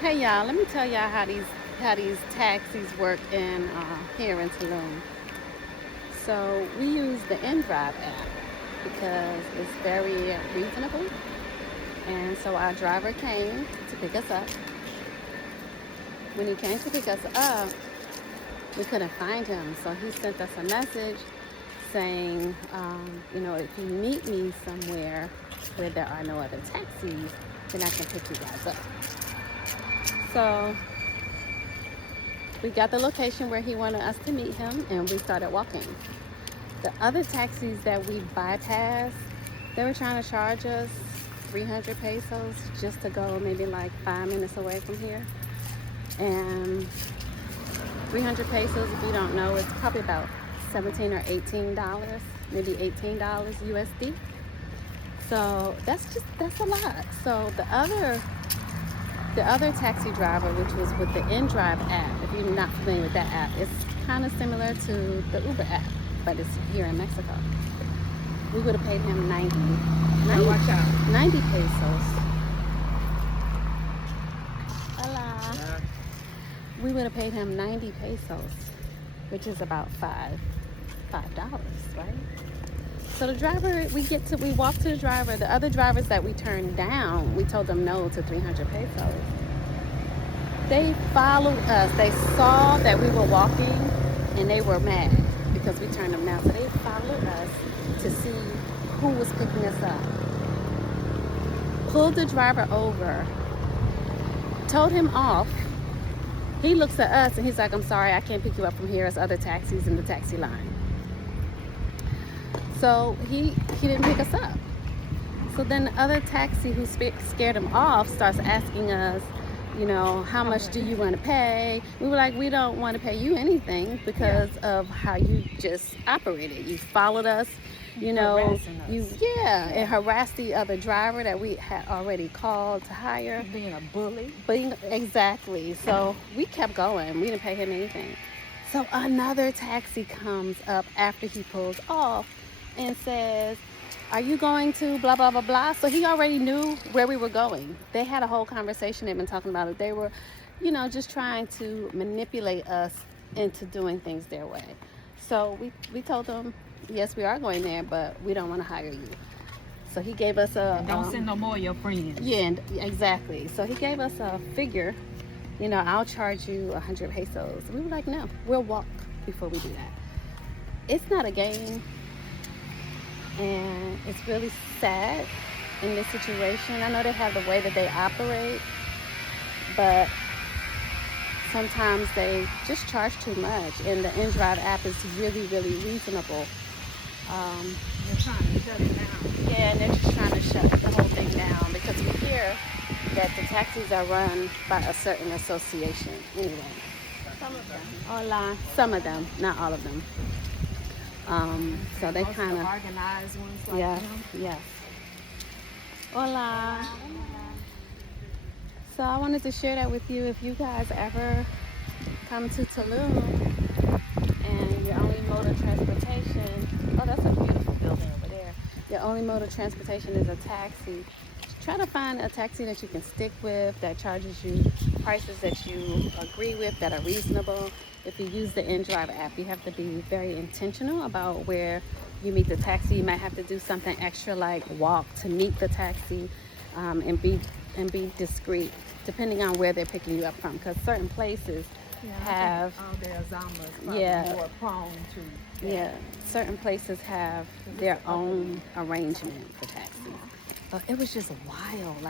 Hey y'all, let me tell y'all how these taxis work in here in Tulum. So we use the InDrive app because it's very reasonable. And so our driver came to pick us up. When he came to pick us up, we couldn't find him, so he sent us a message saying, if you meet me somewhere where there are no other taxis, then I can pick you guys up. So we got the location where he wanted us to meet him, and we started walking. The other taxis that we bypassed, they were trying to charge us 300 pesos just to go maybe like 5 minutes away from here. And 300 pesos, if you don't know, it's probably about $17 or $18, maybe $18 USD. So that's a lot. So the other taxi driver, which was with the InDrive app, if you're not familiar with that app, it's kind of similar to the Uber app, but it's here in Mexico. We would have paid him 90 pesos. Hola. We would have paid him 90 pesos, which is about $5, right? So the driver, we walked to the driver. The other drivers that we turned down, we told them no to 300 pesos. They followed us. They saw that we were walking, and they were mad because we turned them down. So they followed us to see who was picking us up. Pulled the driver over, told him off. He looks at us and he's like, "I'm sorry, I can't pick you up from here. There's other taxis in the taxi line." So he didn't pick us up. So then the other taxi who scared him off starts asking us, how much do you want to pay? We were like, we don't want to pay you anything because of how you just operated. You followed us, and harassed the other driver that we had already called to hire. Being a bully. Exactly. So we kept going. We didn't pay him anything. So another taxi comes up after he pulls off and says, "Are you going to blah, blah, blah, blah?" So he already knew where we were going. They had a whole conversation. They've been talking about it. They were, just trying to manipulate us into doing things their way. So we told them, yes, we are going there, but we don't want to hire you. So he gave us Don't send no more of your friends. Yeah, exactly. So he gave us a figure. I'll charge you 100 pesos. We were like, no, we'll walk before we do that. It's not a game. And it's really sad in this situation. I know they have the way that they operate, but sometimes they just charge too much. And the InDrive app is really, really reasonable. They're trying to shut it down. Yeah, and they're just trying to shut the whole thing down because we hear that the taxis are run by a certain association. Anyway. Some of them. Hola. Some of them, not all of them. So they kind of organized ones like yes, them. yes. Hola. So I wanted to share that with you. If you guys ever come to Tulum and your only mode of transportation, that's a beautiful building over there. Your only mode of transportation is a taxi. Try to find a taxi that you can stick with, that charges you prices that you agree with, that are reasonable. If you use the InDrive app, you have to be very intentional about where you meet the taxi. You might have to do something extra like walk to meet the taxi, and be discreet, depending on where they're picking you up from. Because certain places have all their Azamas more prone to. Yeah, certain places have their own arrangement for taxis. But it was just wild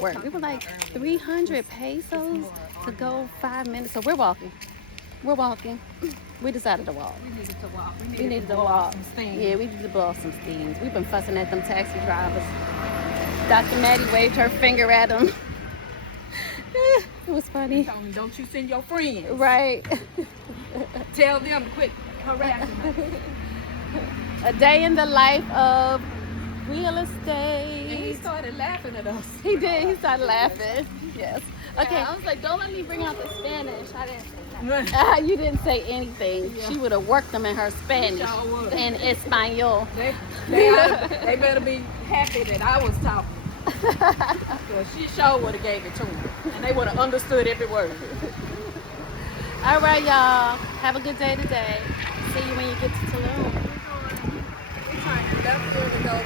work. We were like 300 pesos to go 5 minutes. So we're walking. We decided to walk. We needed to walk. We needed to blow walk. some steam. Yeah, we needed to blow off some steams. We've been fussing at them taxi drivers. Dr. Maddie waved her finger at them. It was funny. Told me, don't you send your friends. Right. Tell them to quit harassing us. A day in the life of real And estate. he started laughing at us. He did. He started laughing. Yes. Okay. Yeah. I was like, don't let me bring out the Spanish. I didn't say that. You didn't say anything. Yeah. She would have worked them in her Spanish Sure would. and Espanol. They better be happy that I was talking. Yeah, she sure would have gave it to them. And they would have understood every word. All right, y'all. Have a good day today. See you when you get to Tulum.